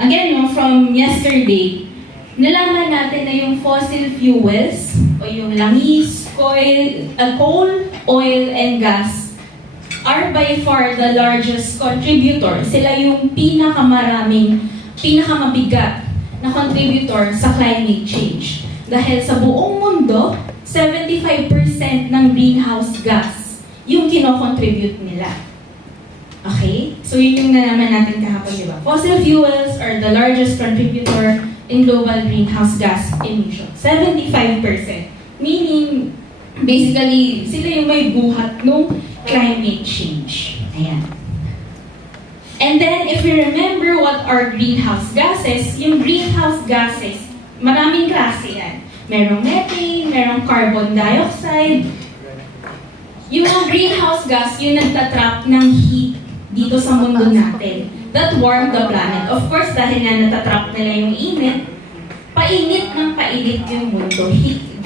again, no, from yesterday, nalaman natin na yung fossil fuels, o yung langis, coal, oil, and gas, are by far the largest contributor. Sila yung pinakamabigat na contributor sa climate change. Dahil sa buong mundo, 75% ng greenhouse gas yung kinocontribute nila. Okay? So yun yung nalaman natin kahapon, di ba? Fossil fuels are the largest contributor in global greenhouse gas emissions. 75%. Meaning, basically, sila yung may buhat nung climate change. Ayan. And then, if you remember what are greenhouse gases, yung greenhouse gases, maraming klase yan. Merong methane, merong carbon dioxide. Yung mga greenhouse gas, yung nagtatrap ng heat dito sa mundo natin that warm the planet. Of course, dahil nga natatrap nila yung init, painit ng painit yung mundo.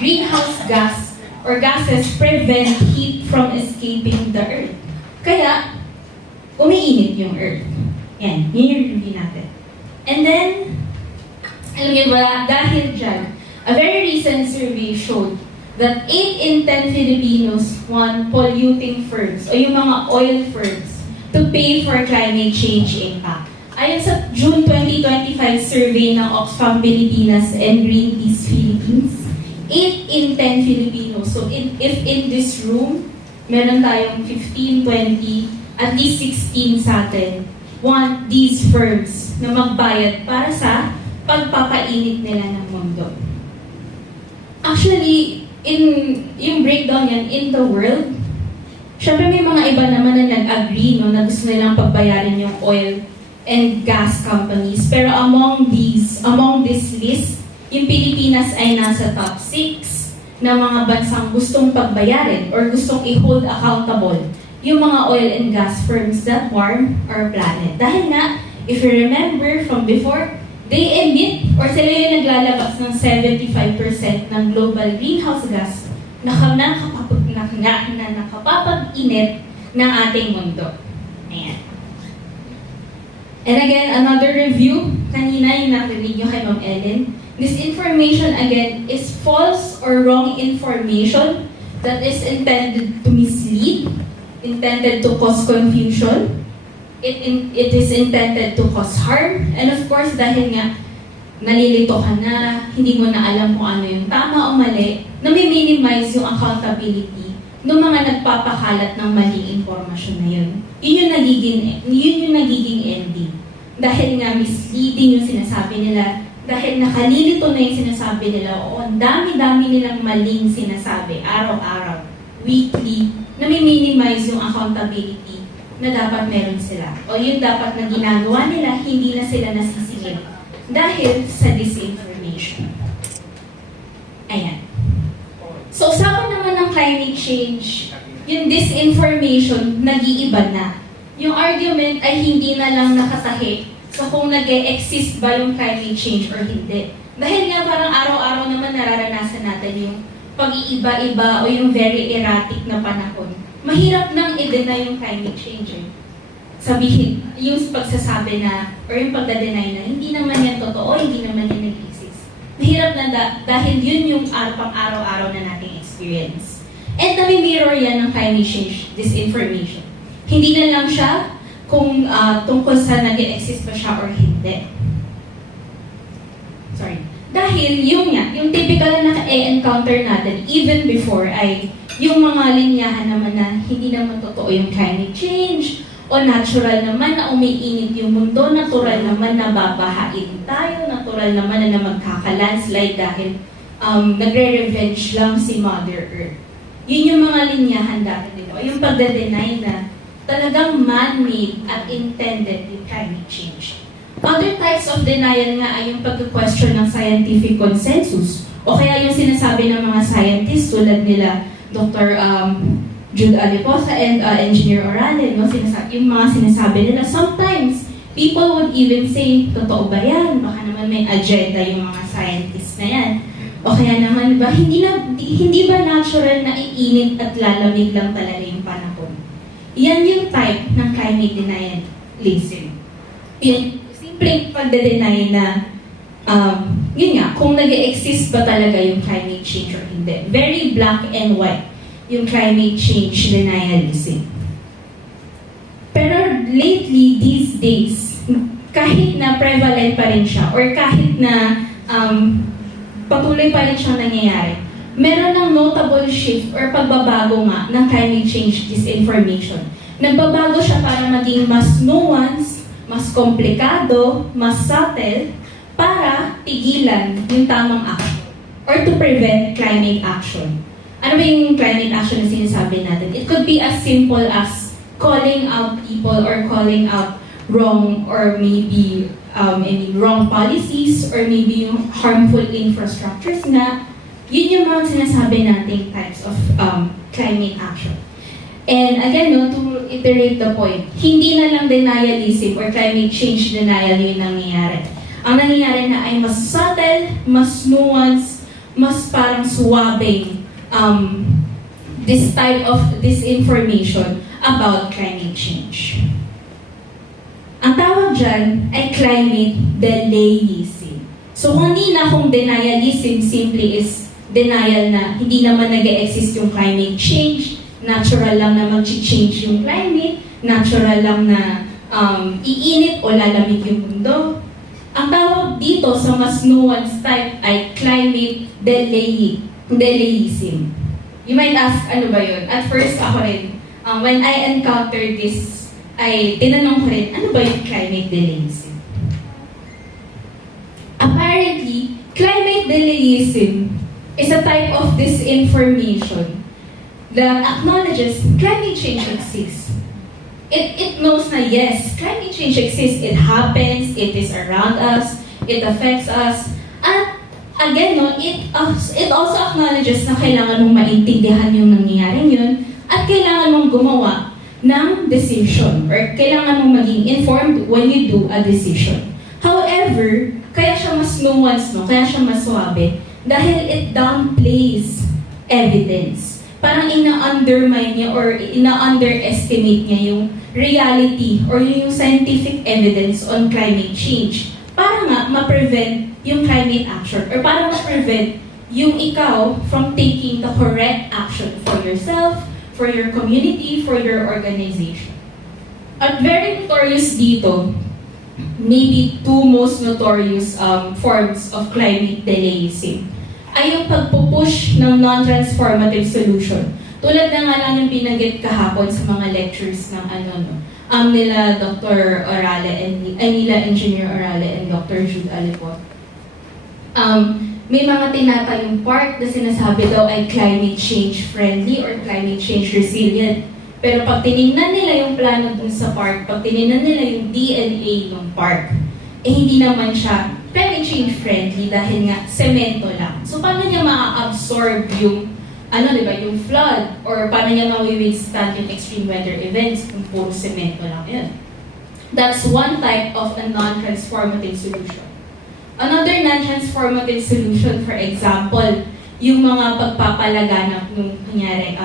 Greenhouse gas or gases prevent heat from escaping the earth. Kaya, umiinit yung earth. Yan, yun yung review natin. And then, alam niyo ba, dahil dyan, a very recent survey showed that 8 in 10 Filipinos want polluting firms o yung mga oil firms to pay for climate change impact. Ayon sa June 2025 survey ng Oxfam Pilipinas and Greenpeace Philippines, 8 in 10 Filipinos. So if in this room, meron tayong 15, 20, at least 16 sa atin, want these firms na magbayad para sa pagpapainit nila ng mundo. Actually, yung breakdown yan in the world, syempre may mga iba naman na nag-agree no, na gusto nilang pagbayarin yung oil and gas companies. Pero among this list, yung Pilipinas ay nasa top 6 na mga bansang gustong pagbayarin or gustong i-hold accountable yung mga oil and gas firms that warm our planet. Dahil nga, if you remember from before, they emit or sila yung naglalabas ng 75% ng global greenhouse gas na nakapapag-init ng ating mundo. Ayan. And again, another review, kanina yung narinig nyo kay Ma'am Ellen, this information again is false or wrong information that is intended to mislead, intended to cause confusion, it is intended to cause harm, and of course, dahil nga nalilito ka na, hindi mo na alam kung ano yung tama o mali, nami-minimize yung accountability ng mga nagpapakalat ng maling impormasyon na yun. Yun yung nagiging ending. Dahil nga misleading yung sinasabi nila, dahil nakalilito na yung sinasabi nila, o ang dami-dami nilang maling sinasabi, araw-araw, weekly, nami-minimize yung accountability na dapat meron sila. O yun dapat na ginagawa nila, hindi na sila nasisingil dahil sa disinformation. Ayan. So, usapan naman ng climate change, yung disinformation, nag-iiba na. Yung argument ay hindi na lang nakatahi sa kung nag-e-exist ba yung climate change or hindi. Dahil nga parang araw-araw naman nararanasan natin yung pag-iiba-iba o yung very erratic na panahon. Mahirap nang i-deny yung climate change. Sabihin, yung pagsasabi na, or yung pagda-deny na, hindi naman yan totoo, hindi naman yan nag-exist. Mahirap na dahil yun yung pang-araw-araw na nating experience. And nami-mirror yan ng climate change, disinformation. Hindi na lang siya kung tungkol sa nag-exist ba siya or hindi. Sorry. Dahil yung typical na naka-encounter natin even before ay yung mga linyahan naman na hindi naman totoo yung climate change o natural naman na umiinit yung mundo, natural naman na babahain tayo, natural naman na magkaka-landslide dahil nagre-revenge lang si Mother Earth. Yun yung mga linyahan dati nila. O yung pagde-deny na talagang man-made at intended yung climate change. Other types of denial nga ay yung pag-question ng scientific consensus o kaya yung sinasabi ng mga scientists tulad nila Dr. Jude Aliposa and Engineer Orale, no? Yung mga sinasabi nila, sometimes people would even say, totoo ba yan? Baka naman may agenda yung mga scientists na yan. O kaya naman, ba, hindi ba natural na iinit at lalamig lang talaga yung panahon? Yan yung type ng climate denialism. Yung simpleng pagde-deny na yun nga, kung nag-exist ba talaga yung climate change or hindi. Very black and white yung climate change denialism. Pero lately, these days, kahit na prevalent pa rin siya or kahit na patuloy pa rin siyang nangyayari, meron ng notable shift or pagbabago nga ng climate change disinformation. Nagbabago siya para maging mas nuanced, mas komplikado, mas subtle, para pigilan yung tamang action or to prevent climate action. Ano ba yung climate action na sinasabi natin? It could be as simple as calling out people or calling out wrong or maybe wrong policies or maybe yung harmful infrastructures na yun yung mga sinasabi nating types of climate action. And again, no, to iterate the point, hindi na lang denialism or climate change denial yung nangyayari. Ang nangyayari na ay mas subtle, mas nuanced, mas parang suwabing this type of disinformation about climate change. Ang tawag dyan ay climate delayism. So kung denialism simply is denial na hindi naman nag-exist yung climate change, natural lang na mag-change yung climate, natural lang na iinit o lalamig yung mundo. Ang tawag dito sa mas nuanced type ay climate delayism. You might ask, ano ba yun? At first ako rin, when I encountered this, ay tinanong ko rin, ano ba yung climate delayism? Apparently, climate delayism is a type of disinformation that acknowledges climate change exists. It knows na yes, climate change exists, it happens, it is around us, it affects us, at again, no, it also acknowledges na kailangan mong maintindihan yung nangyayaring yun, at kailangan mong gumawa ng decision, or kailangan mong maging informed when you do a decision. However, kaya siya mas nuanced, no, kaya siya mas suabe, dahil it downplays evidence. Parang ina-undermine niya or ina-underestimate niya yung reality or yung scientific evidence on climate change para nga ma-prevent yung climate action or para ma-prevent yung ikaw from taking the correct action for yourself, for your community, for your organization. At very notorious dito, maybe two most notorious forms of climate delayism ay yung pagpupush ng non-transformative solution. Tulad na nga lang yung binanggit kahapon sa mga lectures ng nila Dr. Orale nila Engineer Orale and Dr. Jude Alipot. May mga tinatayong part na sinasabi daw ay climate change friendly or climate change resilient. Pero pag tinignan nila yung plano dun sa park, pag tinignan nila yung DNA ng park, eh hindi naman siya climate change friendly dahil nga semento lang. So paano niya ma-absorb yung yung flood or paano niya ma-withstand yung extreme weather events kung puro semento lang yun. That's one type of a non-transformative solution. Another non-transformative solution, for example, yung mga pagpapalaganap ng kunyari,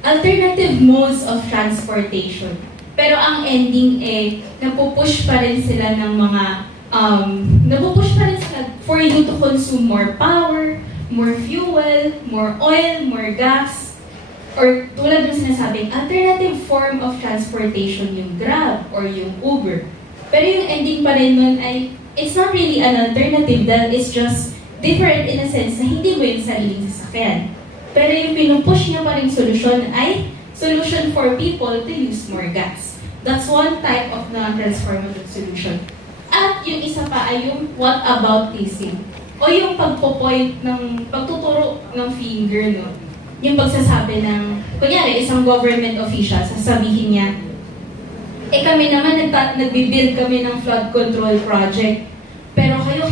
alternative modes of transportation. Pero ang ending napupush pa rin sila ng mga for you to consume more power, more fuel, more oil, more gas, or tulad ng sinasabing alternative form of transportation yung Grab or yung Uber. Pero yung ending pa rin nun ay it's not really an alternative, that is just different in a sense na hindi mo yung sariling sasakyan. Pero yung pinupush niya pa rin solusyon ay solution for people to use more gas. That's one type of non-transformative solution. At yung isa pa ay yung whataboutism o yung pagtuturo ng finger, no? Yung pagsasabi ng, kunyari, isang government official, sasabihin niya, kami naman nagbibuild kami ng flood control project, pero kayo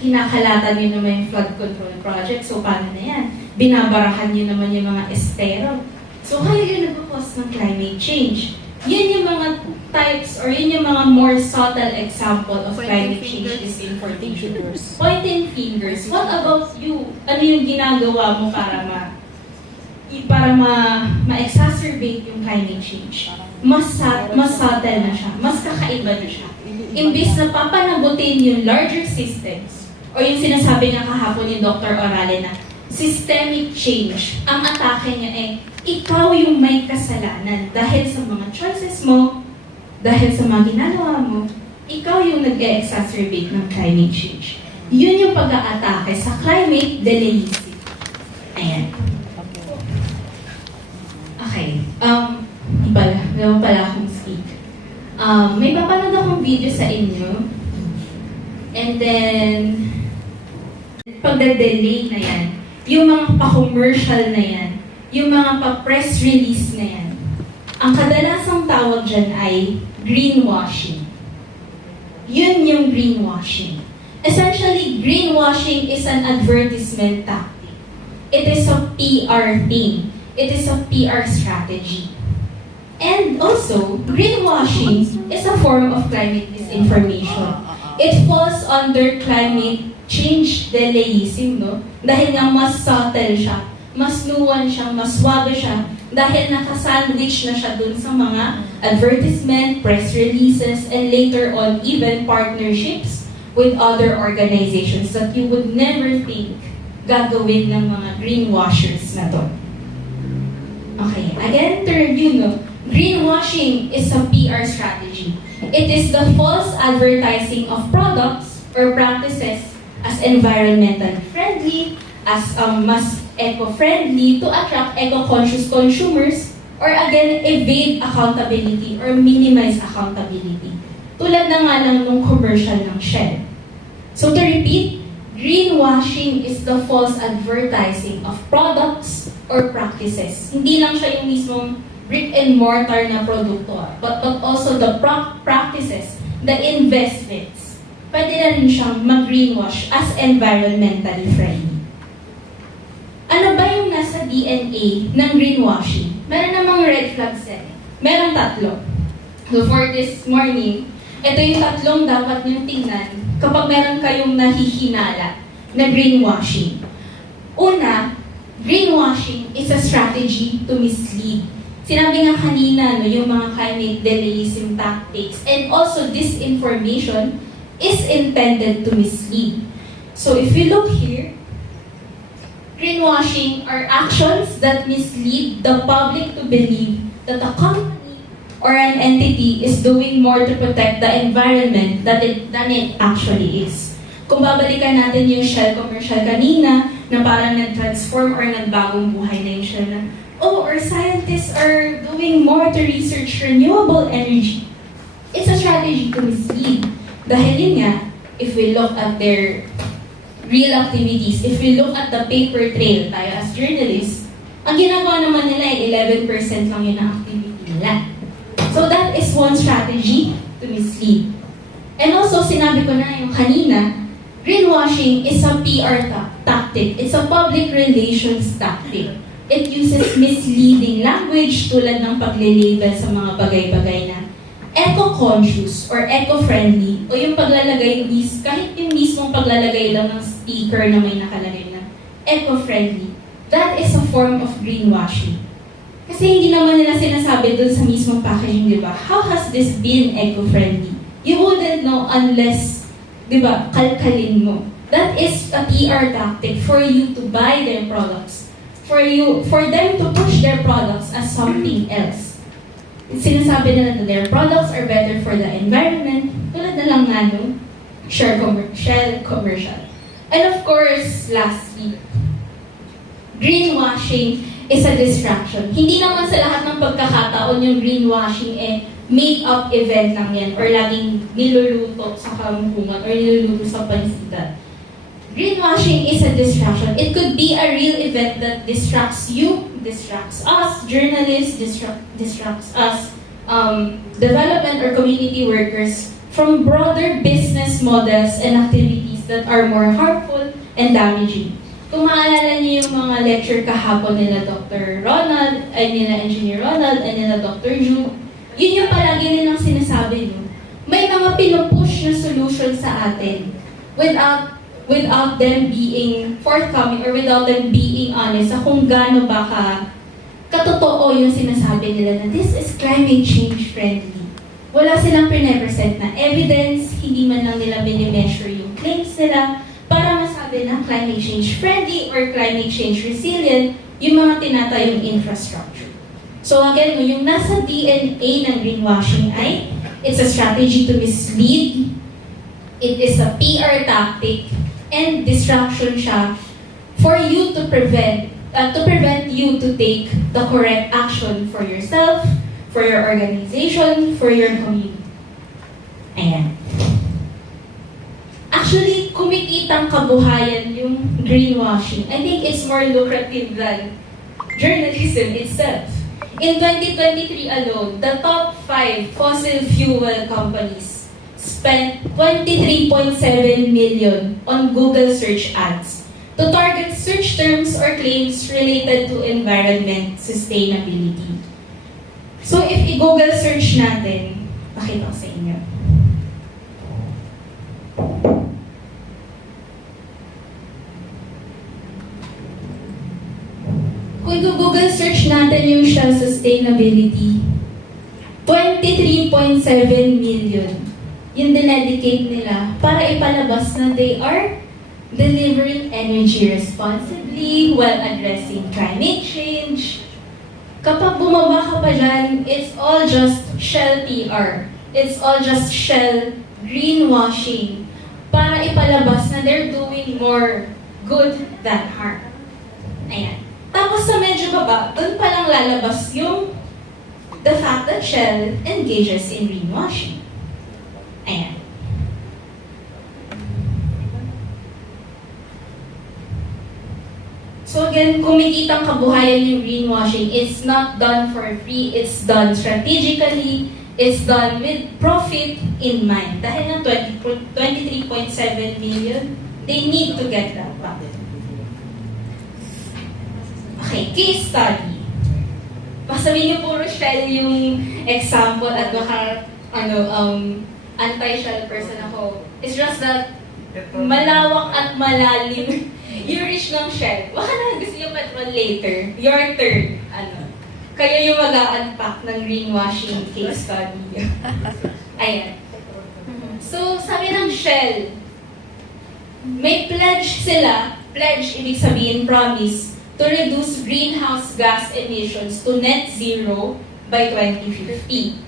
kinakalatan niyo naman yung flood control project, so paano na yan? Binabarahan niyo naman yung mga estero. So kayo yung nag-cause ng climate change. Yun yung mga types or yun yung mga more subtle example of climate change disinformation. Pointing fingers. What about you? Ano yung ginagawa mo para ma-exacerbate yung climate change? Mas subtle na siya. Mas kakaiba na siya. imbis na papanagutin yung larger systems, o yung sinasabi nga kahapon ni Dr. Orale na systemic change, ang atake niya ikaw yung may kasalanan dahil sa mga choices mo, dahil sa mga ginagawa mo, ikaw yung nag-exacerbate ng climate change. Yun yung pag-aatake sa climate denialism. Ayan. Okay. Wala pala akong speak. May papanood akong video sa inyo. And then, pagda-delay na yan, yung mga pa-commercial na yan, yung mga pa-press release na yan, ang kadalasang tawag dyan ay greenwashing. Yun yung greenwashing. Essentially, greenwashing is an advertisement tactic. It is a PR thing. It is a PR strategy. And also, greenwashing is a form of climate disinformation. It falls under climate change denialism, no? Dahil nga mas subtle siya, mas nuwan siya, mas swabe siya, dahil nakasandwich na siya dun sa mga advertisement, press releases, and later on, even partnerships with other organizations that you would never think gagawin ng mga greenwashers na to. Okay, again, to review, no? Greenwashing is a PR strategy. It is the false advertising of products or practices as environmentally friendly, as mas eco-friendly to attract eco-conscious consumers, or again, evade accountability or minimize accountability. Tulad na nga lang nung commercial ng Shell. So to repeat, greenwashing is the false advertising of products or practices. Hindi lang siya yung mismong brick and mortar na produkto, but also the practices, the investments. Pwede na rin siyang mag-greenwash as environmentally friendly. Ano ba yung nasa DNA ng greenwashing? Meron namang red flags yan. Meron 3. So for this morning, ito yung 3 dapat niyong tingnan kapag meron kayong nahihinala na greenwashing. Una, greenwashing is a strategy to mislead. Sinabi nga kanina, no, yung mga climate denialism tactics and also disinformation is intended to mislead. So if you look here, greenwashing are actions that mislead the public to believe that a company or an entity is doing more to protect the environment than it actually is. Kung babalikan natin yung Shell commercial kanina, na parang nag-transform or nagbagong buhay na yung Shell na, our scientists are doing more to research renewable energy. It's a strategy to mislead. Dahil yun nga, if we look at their real activities, if we look at the paper trail tayo as journalists, ang ginagawa naman nila ay 11% lang yun ang activity nila. So that is one strategy to mislead. And also, sinabi ko na yung kanina, greenwashing is a PR tactic. It's a public relations tactic. It uses misleading language tulad ng pagle-label sa mga bagay-bagay na eco-conscious or eco-friendly o yung paglalagay, kahit yung mismong paglalagay lang ng sticker na may nakalagay na eco-friendly. That is a form of greenwashing. Kasi hindi naman nila sinasabi dun sa mismong packaging, di ba? How has this been eco-friendly? You wouldn't know unless, di ba, kalkalin mo. That is a PR tactic for you to buy their products. For them to push their products as something else. Sinasabi nila na their products are better for the environment, tulad na lang nga nung Shell commercial. And of course, lastly, greenwashing is a distraction. Hindi naman sa lahat ng pagkakataon yung greenwashing make-up event lang yan or laging niluluto sa kamungkungan or niluluto sa pansitan. Greenwashing is a distraction. It could be a real event that distracts you, distracts us, journalists, distracts us, development or community workers from broader business models and activities that are more harmful and damaging. Kung maalala niyo yung mga lecture kahapon nila Dr. Ronald, nila Engineer Ronald, nila Dr. Ju, yun yung palagi nilang sinasabi, no? May mga pinupush na solution sa atin without them being forthcoming or without them being honest sa kung gaano ba katotoo yung sinasabi nila na this is climate change friendly. wala silang pre-present na evidence, hindi man lang nila minimeasure yung claims nila para masabi na climate change friendly or climate change resilient yung mga tinatayong infrastructure. So again, yung nasa DNA ng greenwashing ay it's a strategy to mislead, it is a PR tactic, and distraction siya for you to prevent you to take the correct action for yourself, for your organization, for your community. Ayan. Actually, kumikitang kabuhayan yung greenwashing. I think it's more lucrative than journalism itself. In 2023 alone, the top 5 fossil fuel companies spent 23.7 million on Google search ads to target search terms or claims related to environment sustainability. So if i-Google search natin, pakita ko sa inyo. Kung i-Google search natin yung Shell Sustainability, 23.7 million yung dinedicate nila para ipalabas na they are delivering energy responsibly while addressing climate change. Kapag bumaba ka pa dyan, it's all just Shell PR. It's all just Shell greenwashing para ipalabas na they're doing more good than harm. Ayan. Tapos sa medyo baba, doon pa lang lalabas yung the fact that Shell engages in greenwashing. Ayan. So again, kumikitang kabuhayan yung greenwashing. It's not done for free. It's done strategically. It's done with profit in mind. Dahil ng 23.7 million, they need to get that back. Okay, case study. Pasabihin niyo puro Shell yung example at baka anti-Shell person ako. It's just that malawak at malalim yung reach ng Shell. Baka na gusto niyo petrol later. Your turn. Kaya yung mag-unpack ng greenwashing case study. Ayan. So, sabi ng Shell, may pledge sila. Pledge, ibig sabihin, promise, to reduce greenhouse gas emissions to net zero by 2050.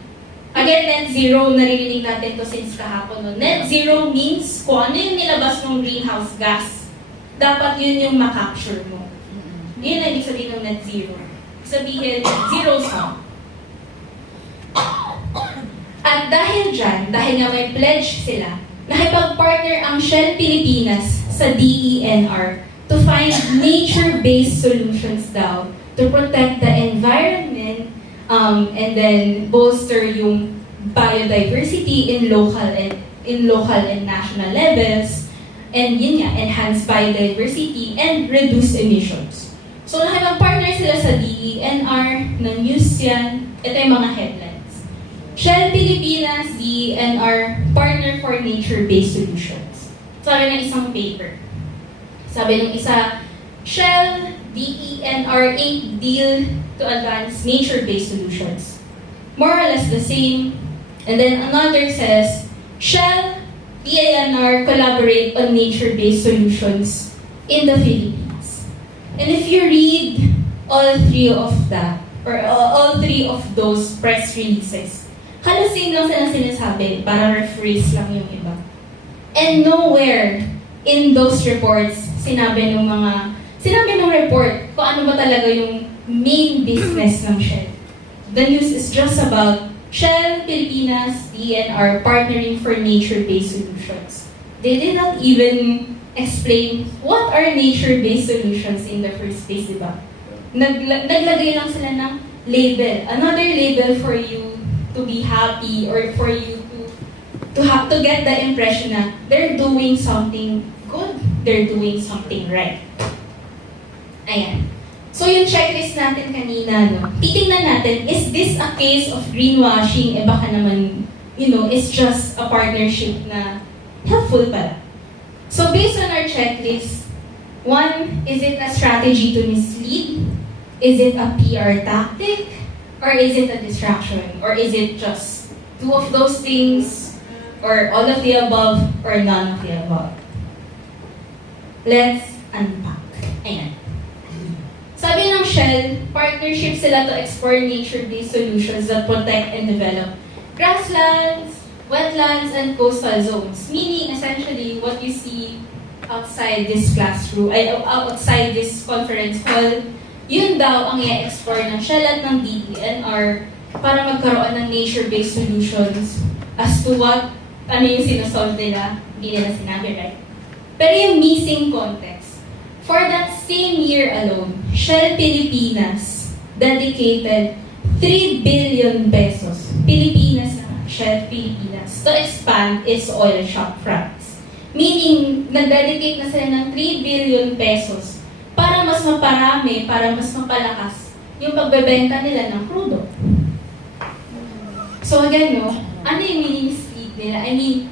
Again, net zero, naririnig natin to since kahapon. No? Net zero means kung ano yung nilabas ng greenhouse gas, dapat yun yung makapture mo. Yun ang ibig sabihin ng net zero. Sabihin, zero sum. At dahil dyan, dahil nga may pledge sila, nakipag-partner ang Shell Pilipinas sa DENR to find nature-based solutions daw to protect the environment and then bolster yung biodiversity in local and national levels, and yun nga, enhance biodiversity and reduce emissions. So nakipag-partner sila sa DENR, na news yan, ito yung mga headlines. Shell Pilipinas, DENR, partner for nature-based solutions. Sabi ng isang paper. Sabi ng isa, Shell, DENR, Inc. deal to advance nature-based solutions. More or less the same. And then another says, Shell, DENR collaborate on nature-based solutions in the Philippines. And if you read all three of that, or all three of those press releases, halos same lang sila sinasabi, para rephrase lang yung iba. And nowhere in those reports, sinabi ng report kung ano ba talaga yung main business ng Shell. The news is just about Shell, Pilipinas, DENR partnering for nature-based solutions. They did not even explain what are nature-based solutions in the first place, di ba? Naglagay lang sila ng label. Another label for you to be happy or for you to get the impression na they're doing something good, they're doing something right. Ayan. So yung checklist natin kanina, no, titingnan natin, is this a case of greenwashing? Baka naman, it's just a partnership na helpful pala. So based on our checklist, 1, is it a strategy to mislead? Is it a PR tactic? Or is it a distraction? Or is it just Two of those things, or all of the above, or none of the above? Let's unpack. Ayan. Sabi ng Shell, partnership sila to explore nature-based solutions that protect and develop grasslands, wetlands, and coastal zones. Meaning, essentially, what you see outside this classroom, outside this conference hall, yun daw ang i-explore ng Shell at ng DENR para magkaroon ng nature-based solutions as to what, ano yung sinasolve nila, hindi nila sinabi, right? Pero yung missing context, for that same year alone, Shell Pilipinas dedicated 3 billion pesos, Pilipinas na, Shell Pilipinas, to expand its oil shop fronts. Meaning, nag-dedicate na sila ng 3 billion pesos para mas maparami, para mas mapalakas yung pagbebenta nila ng crudo. So again, no, ano yung mini-mislead nila? I mean,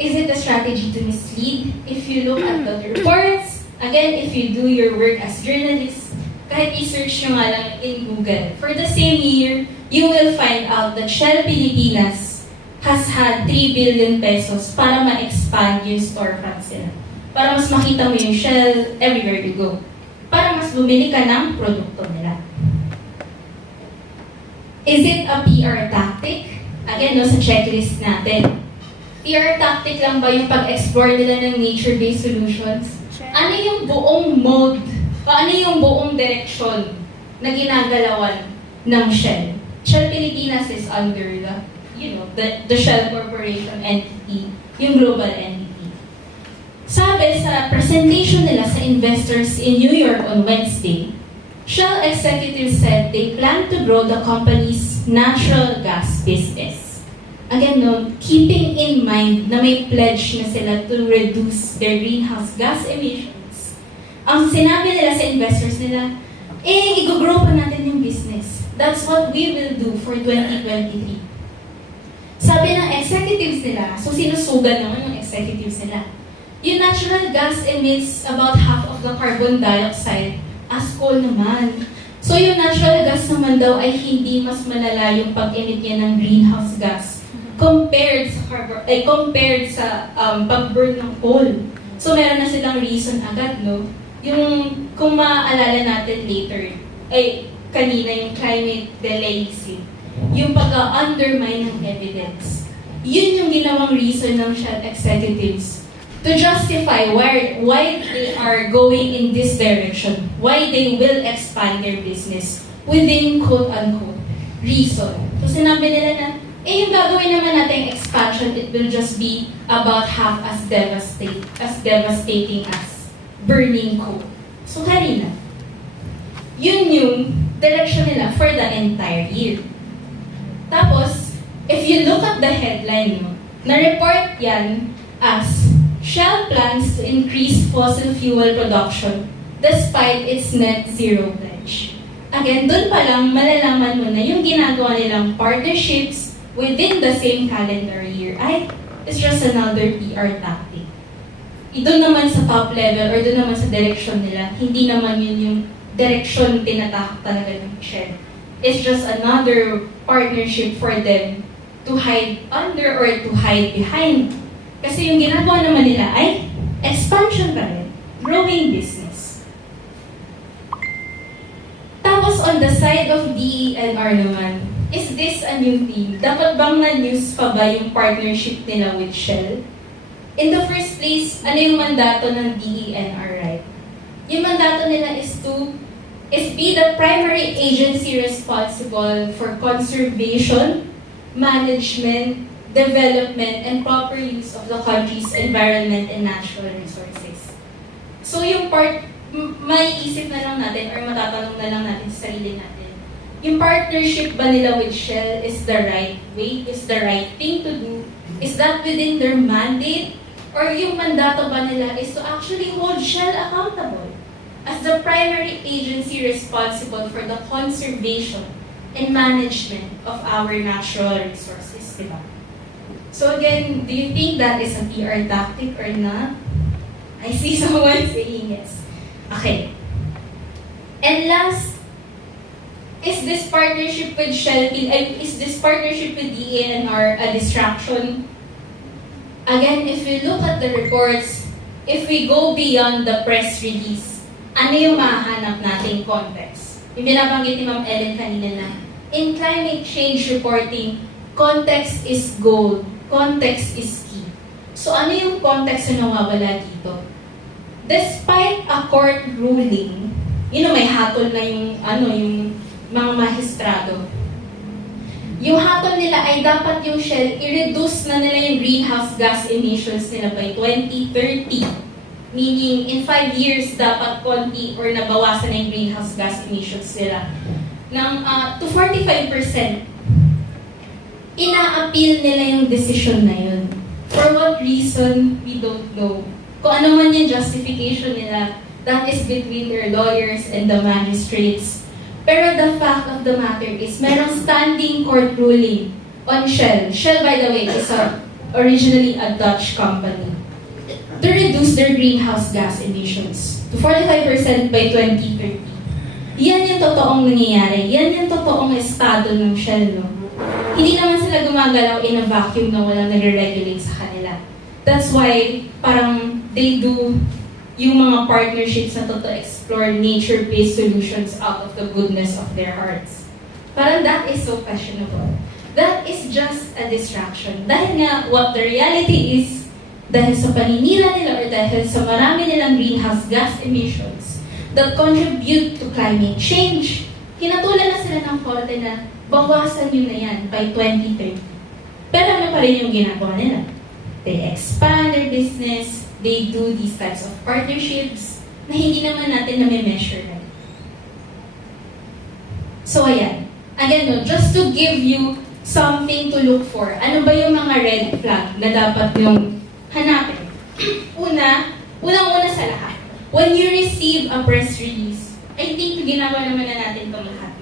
is it a strategy to mislead? If you look at the reports, again, if you do your work as journalists, kahit i-search nyo nga lang in Google, for the same year, you will find out that Shell Pilipinas has had 3 billion pesos para ma-expand yung storefronts nila. Para mas makita mo yung Shell everywhere you go. Para mas bumili ka ng produkto nila. Is it a PR tactic? Again, no, sa checklist natin. PR tactic lang ba yung pag-explore nila ng nature-based solutions? Ano yung buong mode, o ano yung buong direksyon na ginagalawan ng Shell? Shell Pilipinas is under the Shell Corporation entity, yung global entity. Sabi sa presentation nila sa investors in New York on Wednesday, Shell executives said they plan to grow the company's natural gas business. Again, no, keeping in mind na may pledge na sila to reduce their greenhouse gas emissions. Ang sinabi nila sa investors nila, i-grow pa natin yung business. That's what we will do for 2023. Sabi ng executives nila, so sinusugan naman yung executives nila, yung natural gas emits about half of the carbon dioxide as coal naman. So yung natural gas naman daw ay hindi mas malala yung pag-emit niya ng greenhouse gas compared sa pag-burn ng coal. So meron na silang reason agad, no? Yung kung maaalala natin later, kanina yung climate delaying, yung pag-undermine ng evidence. Yun yung ginawang reason ng Shell executives to justify why they are going in this direction, why they will expand their business within quote-unquote reason. So sinabi nila na, yung gagawin naman natin expansion, it will just be about half as devastating as burning coal. So kanina, yun yung direction nila for the entire year. Tapos, if you look at the headline, na-report yan as Shell plans to increase fossil fuel production despite its net zero pledge. Again, dun pa lang malalaman mo na yung ginagawa nilang partnerships within the same calendar year ay it's just another PR tactic. Doon naman sa top level or doon naman sa direction nila, hindi naman yun yung direction tinatakot talaga ng Shell. It's just another partnership for them to hide under or to hide behind. Kasi yung ginagawa naman nila ay expansion pa rin, growing business. Tapos on the side of DENR naman, is this a new thing? Dapat bang na-news pa ba yung partnership nila with Shell? In the first place, ano yung mandato ng DENR, right? Yung mandato nila is be the primary agency responsible for conservation, management, development, and proper use of the country's environment and natural resources. So yung part, may isip na lang natin or matatanong na lang natin sa sarili natin, yung partnership ba nila with Shell is the right way, is the right thing to do? Is that within their mandate? Or yung mandato ba nila is to actually hold Shell accountable as the primary agency responsible for the conservation and management of our natural resources, diba? So again, do you think that is a PR tactic or not? I see someone saying yes. Okay. And last, Is this partnership with Shell, is this partnership with DENR a distraction? Again, if we look at the reports, if we go beyond the press release, ano yung mahanap nating context? Yung binabanggit ni Ma'am Ellen kanina na, in climate change reporting, context is gold. Context is key. So ano yung context na nawawala dito? Despite a court ruling, may hatol na yung mga mahistrado. Yung hatol nila ay dapat yung Shell, i-reduce na nila yung greenhouse gas emissions nila by 2030. Meaning, in 5 years, dapat konti or nabawasan na yung greenhouse gas emissions nila to 45%. Ina-appeal nila yung decision na yun. For what reason, we don't know. Kung ano man yung justification nila, that is between their lawyers and the magistrates. Pero the fact of the matter is, merong standing court ruling on Shell. Shell, by the way, is originally a Dutch company. To reduce their greenhouse gas emissions to 45% by 2030. Yan yung totoong nangyayari. Yan yung totoong estado ng Shell, no? Hindi naman sila gumagalaw in a vacuum na walang nagre-regulate sa kanila. That's why, parang they do yung mga partnerships na to explore nature-based solutions out of the goodness of their hearts. Parang that is so questionable. That is just a distraction. Dahil nga, what the reality is, dahil sa paninira nila or dahil sa marami nilang greenhouse gas emissions that contribute to climate change, kinatulan na sila ng korte na bawasan yun na yan by 2030. Pero ano pa rin yung ginagawa nila? They expand their business, they do these types of partnerships na hindi naman natin na-measure. So ayan, again, no, just to give you something to look for, ano ba yung mga red flag na dapat yung hanapin? Unang-una sa lahat, when you receive a press release, I think ginagawa naman na natin itong lahat.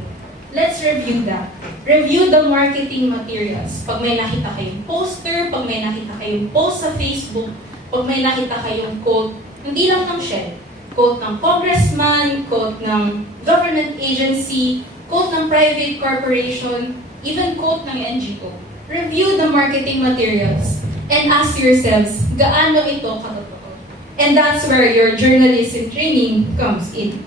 Let's review that. Review the marketing materials. Pag may nakita kayong poster, pag may nakita kayong post sa Facebook, pag may nakita kayong quote, hindi lang ng Shell, quote ng congressman, quote ng government agency, quote ng private corporation, even quote ng NGO. Review the marketing materials and ask yourselves, gaano ito katotoo? And that's where your journalism training comes in.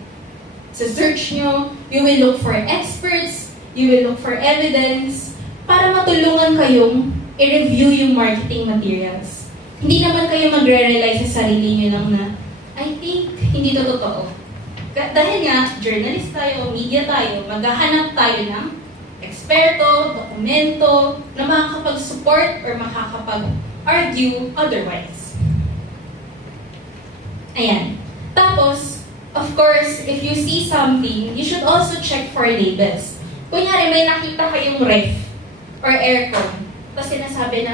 Sa search nyo, you will look for experts, you will look for evidence, para matulungan kayong i-review yung marketing materials. Hindi naman kayo magre-rely sa sarili nyo lang na, I think, hindi to totoo. Dahil nga, journalist tayo, media tayo, maghahanap tayo ng eksperto, dokumento, na makakapag-support or makakapag-argue otherwise. Ayan. Tapos, of course, if you see something, you should also check for labels. Kunyari, may nakita kayong ref or aircon, tapos sinasabi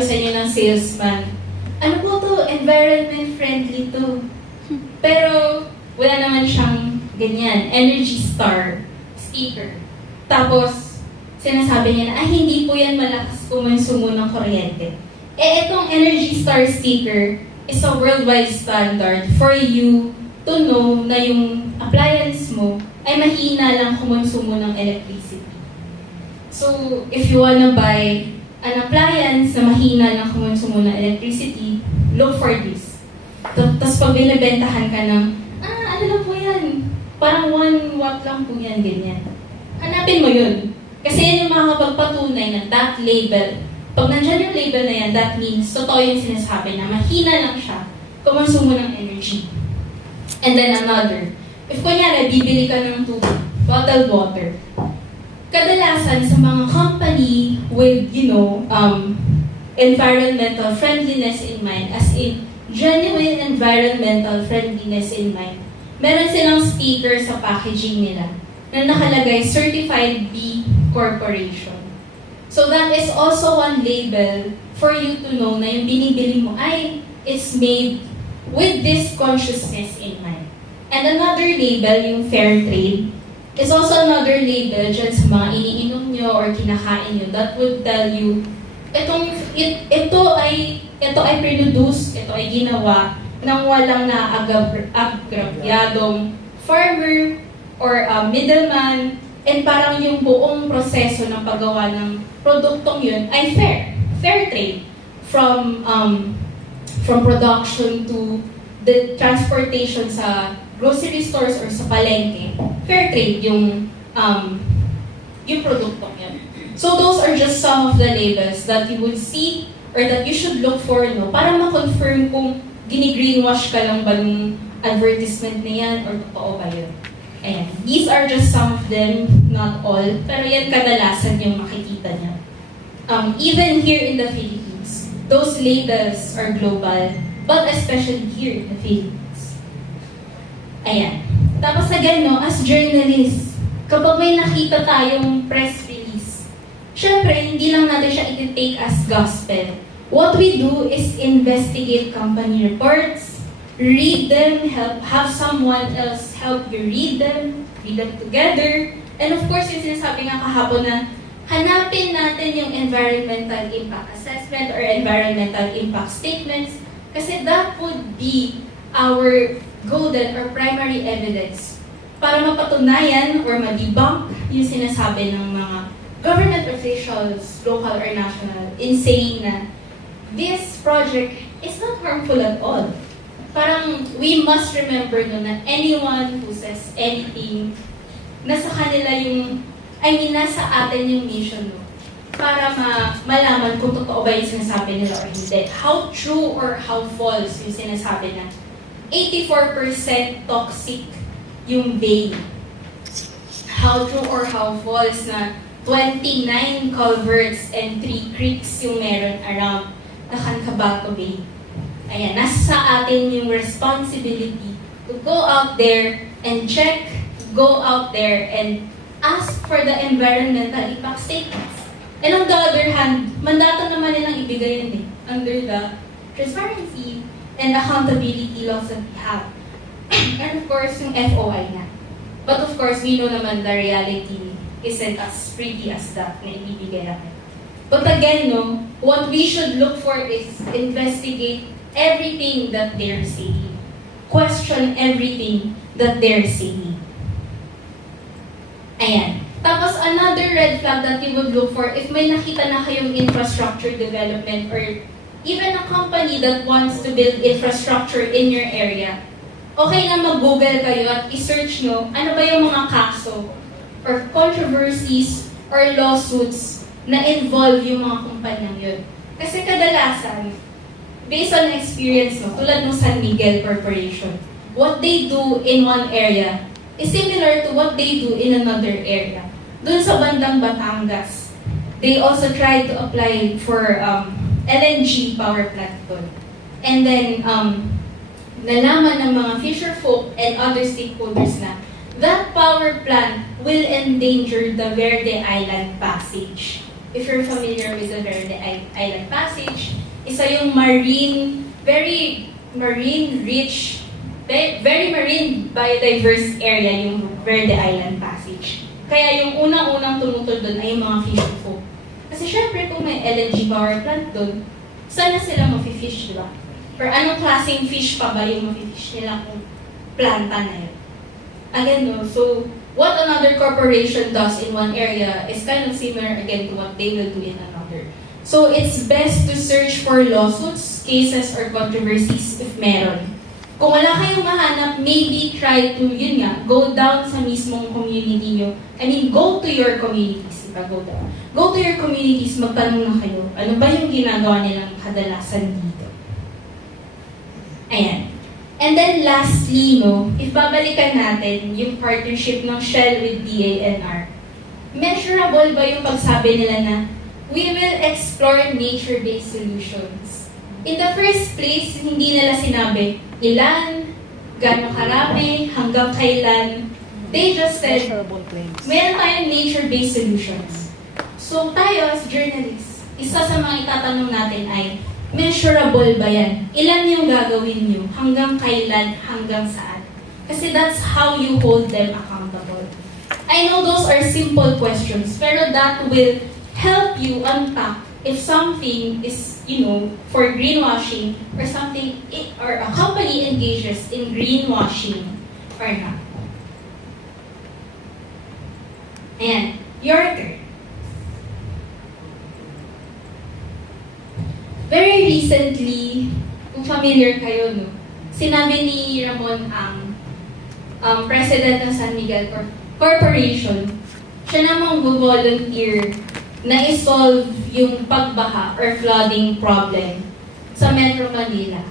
sa inyo ng salesman, ano po to, environment friendly to. Pero, wala naman siyang ganyan, Energy Star sticker. Tapos, sinasabi niya na, hindi po yan malakas kumonsumo ng kuryente. Itong Energy Star sticker is a worldwide standard for you to know na yung appliance mo ay mahina lang kumonsumo ng electricity. So, if you wanna buy an appliance na mahina lang kumonsumo ng electricity, look for this. Tapos pag binibentahan ka ng, ano lang po yan, parang 1 watt lang po yan, ganyan. Hanapin mo yun. Kasi yan yung makakapagpatunay na that label. Pag nandyan yung label na yan, that means totoo yung sinasabi na mahina lang siya kumonsumo ng energy. And then another, if kunyari, bibili ka ng tubig, bottled water, kadalasan sa mga company with, environmental friendliness in mind, as in genuine environmental friendliness in mind, meron silang sticker sa packaging nila na nakalagay Certified B Corporation. So that is also one label for you to know na yung binibili mo ay it's made with this consciousness in mind. And another label, yung fair trade, is also another label dyan sa mga iniinom nyo or kinakain nyo that would tell you ito ay produce, ito ay ginawa ng walang naagrabyadong farmer or middleman, and parang yung buong proseso ng paggawa ng produktong yun ay fair trade from production to the transportation sa grocery stores or sa palengke. Fair trade yung produktong yun. So those are just some of the labels that you would see or that you should look for, no, para ma-confirm kung gini-greenwash ka lang ba nung advertisement na yan or totoo ba yun. Ayan. These are just some of them, not all, pero yan kadalasan yung makikita niya. Even here in the Philippines, those labels are global, but especially here in the Philippines. Ayan. Tapos again, no, as journalists, kapag may nakita tayong press release, syempre, hindi lang natin siya i-take as gospel. What we do is investigate company reports, read them, have someone else help you read them together, and of course, yung sinasabi nga kahapon na hanapin natin yung environmental impact assessment or environmental impact statements kasi that would be our golden or primary evidence para mapatunayan or ma-debunk yung sinasabi ng mga government officials, local or national, in saying na this project is not harmful at all. Parang we must remember no, na anyone who says anything, nasa kanila yung, nasa atin yung mission no, para malaman kung totoo ba yung sinasabi nila or hindi. How true or how false yung sinasabi na 84% toxic yung bay. How true or how false na 29 culverts and 3 creeks yung meron around Cabato Bay. Ayan, nasa atin yung responsibility to go out there and check, go out there and ask for the environmental impact statements. And on the other hand, mandato naman nilang ibigay yun under the transparency and accountability laws that we have. And of course, yung FOI na. But of course, we know naman the reality isn't as pretty as that na ibibigay natin. But again, no, what we should look for is investigate everything that they're saying. Question everything that they're saying. Ayan. Tapos another red flag that you would look for if may nakita na kayong infrastructure development or even a company that wants to build infrastructure in your area, okay na mag-Google kayo at i-search nyo ano ba yung mga kaso or controversies or lawsuits na involve yung mga kumpanyang yun. Kasi kadalasan, based on experience, no, tulad ng San Miguel Corporation, what they do in one area is similar to what they do in another area. Doon sa bandang Batangas, they also try to apply for LNG power plant doon. And then, nalaman ng mga fisher folk and other stakeholders na that power plant will endanger the Verde Island Passage. If you're familiar with the Verde Island Passage, isa yung very marine rich, very marine biodiverse area yung Verde Island Passage. Kaya yung unang-unang tumutol doon ay yung mga fishing folk. Kasi syempre kung may LNG power plant doon, saan na sila mafi-fish, diba? Or anong klaseng fish pa ba yung mafi-fish nila kung planta na yun? Again, no, so what another corporation does in one area is kind of similar again to what they will do in another. So it's best to search for lawsuits, cases, or controversies if meron. Kung wala kayong mahanap, maybe try to, yun nga, go down sa mismong community nyo. I mean, go to your communities. Go down. Go to your communities, magtanong na kayo. Ano ba yung ginagawa nilang kadalasan dito? Ayan. And then lastly, no, if babalikan natin yung partnership ng Shell with DANR, measurable ba yung pagsabi nila na we will explore nature-based solutions? In the first place, hindi nila sinabi ilan, gano'ng karami, hanggang kailan. They just said, meron tayong nature-based solutions. So tayo as journalists, isa sa mga itatanong natin ay, measurable ba yan? Ilan yung gagawin nyo? Hanggang kailan? Hanggang saan? Kasi that's how you hold them accountable. I know those are simple questions, pero that will help you unpack if something is, for greenwashing or something, or a company engages in greenwashing or not. Ayan, your turn. Very recently, kung familiar kayo, no, sinabi ni Ramon ang president ng San Miguel Corporation, siya namang volunteer na isolve yung pagbaha or flooding problem sa Metro Manila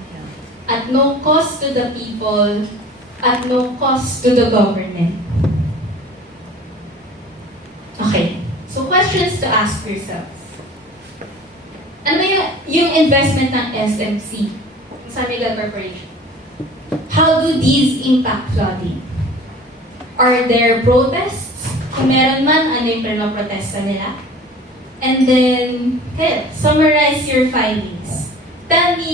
at no cost to the people, at no cost to the government. Okay, so questions to ask yourselves. Ano yung investment ng SMC, San Miguel Corporation? How do these impact flooding? Are there protests? Kung meron man, ano yung protesta nila? And then, okay, summarize your findings. Tell me